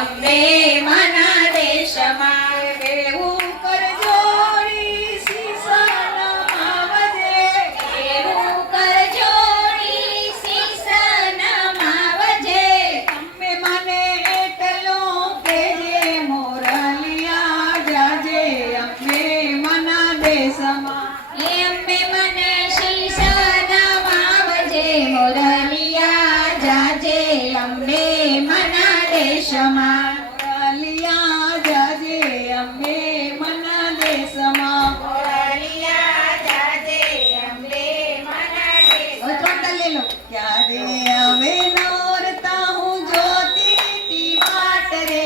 અંબે માના દેશમાં એવું કરજો શીશ નમાવજે એવું કરજો શીશ નમાવજે અંબે મને એટલો કેજે મોરલિયા જાજે અંબે માના દેશમાં અંબે મને શીશ નમાવજે મોરલિયા જાજે અંબે માના દેશમાં મોરલિયા જાજે અંબે માના દેશમાં મોરલિયા જાજે અંબે માના દેશમાં ક્યારે હવે નોરતા હું જોતી વાટ રે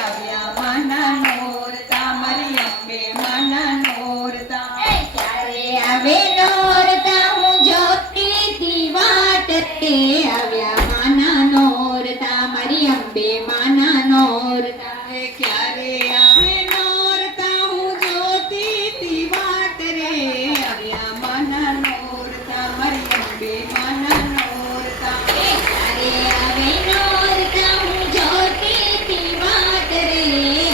આવ્યા માના નોરતા મારી અંબે માના નોરતા ક્યારે હવે નોરતા હું જોતી વાટ રે આવ્યા માના નોરતા મારી અંબે માના નોરતા ક્યારે આવે નોરતા હું જોતી વાટ રે આવ્યા માના નોરતા મારી અંબે માના નોરતા ક્યારે આવે નોરતા હું જોતી વાટ રે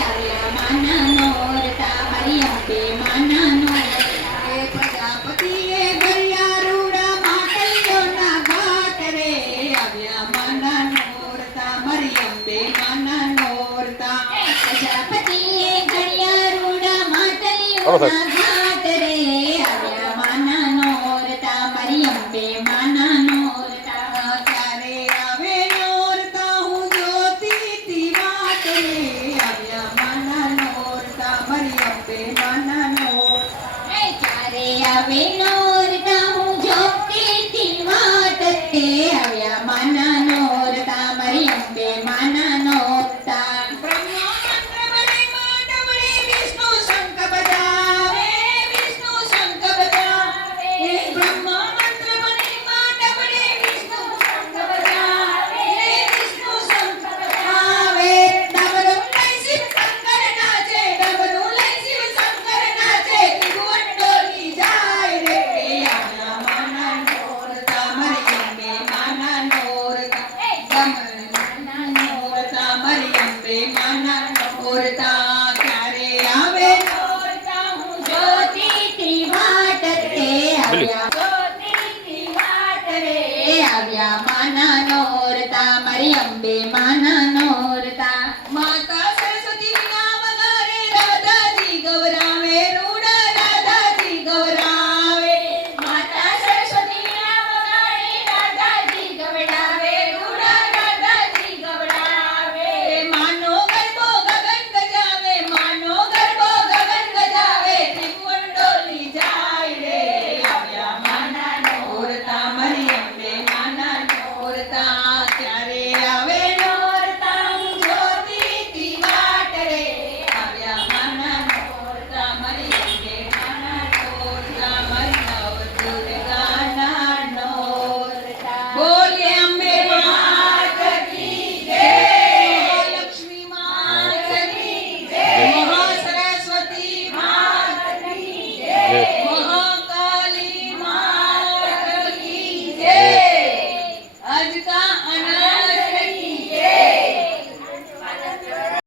આવ્યા માના નોરતા મારી અંબે માના નોરતા પ્રજાપતિએ ઘડિયા રૂડા માટલીઓના ઘાટ રે આવ્યા માના નોરતા મારી અંબે માના નોરતા પ્રજાપતિએ ઘડિયા રૂડા માટલીઓના ઘાટ રે આવ્યા માના નોરતા મારી અંબે માના નોરતા ક્યારે આવે નોરતા હું જોતી વાટ રે આવ્યા માના નોરતા મારી અંબે માના નોરતા ક્યારે આવે નોરતા હું જોતી વાટ રે આવ્યા માના નોરતા મારી અંબે માના નોરતા બ્રહ્મા મંત્ર બને માંડવડે વિષ્ણુ શંખ બજાવે વિષ્ણુ શંખ બજાવે બ્રહ્મા મંત્ર બને માંડવડે વિષ્ણુ શંખ બજાવે વિષ્ણુ શંખ બજાવે ડમરું લઈ શિવ શંકર નાચે ડમરું લઈ શિવ શંકર નાચે ત્રિભુવન ડોલી જાય રે આવ્યા માના નોરતા મારી અંબે માના નોરતા મારી અંબે માના નોરતા